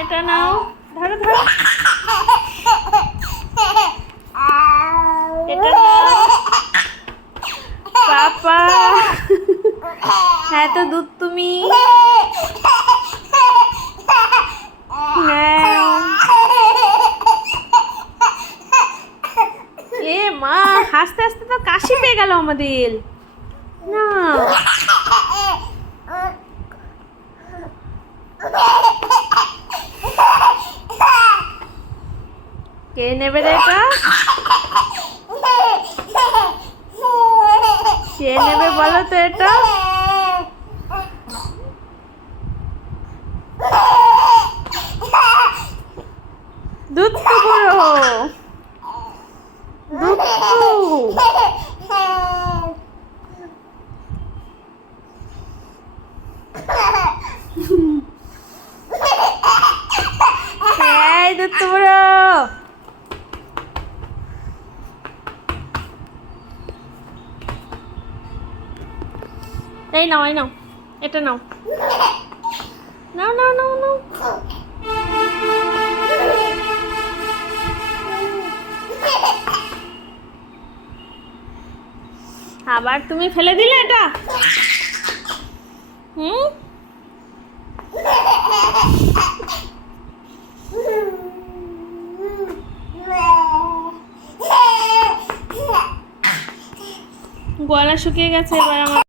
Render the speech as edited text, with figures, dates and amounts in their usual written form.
এটা নাও, ধরো ধরো, এটা নাও পাপা। হ্যাঁ তো দুধ তুমি এ মা, হাসতে হাসতে তো কাশি পেয়ে গেল আমাদের। না কে নেবে রে এটা? কে নেবে বলো তো এটা? দুধ তো বড় দুধ এই দুধ তো বড়। এই নাও, এই নাও, এটা নাও, নাও নাও নাও নাও। আবার তুমি ফেলে দিলে এটা? হুম, গলা শুকিয়ে গেছে এবার আমার।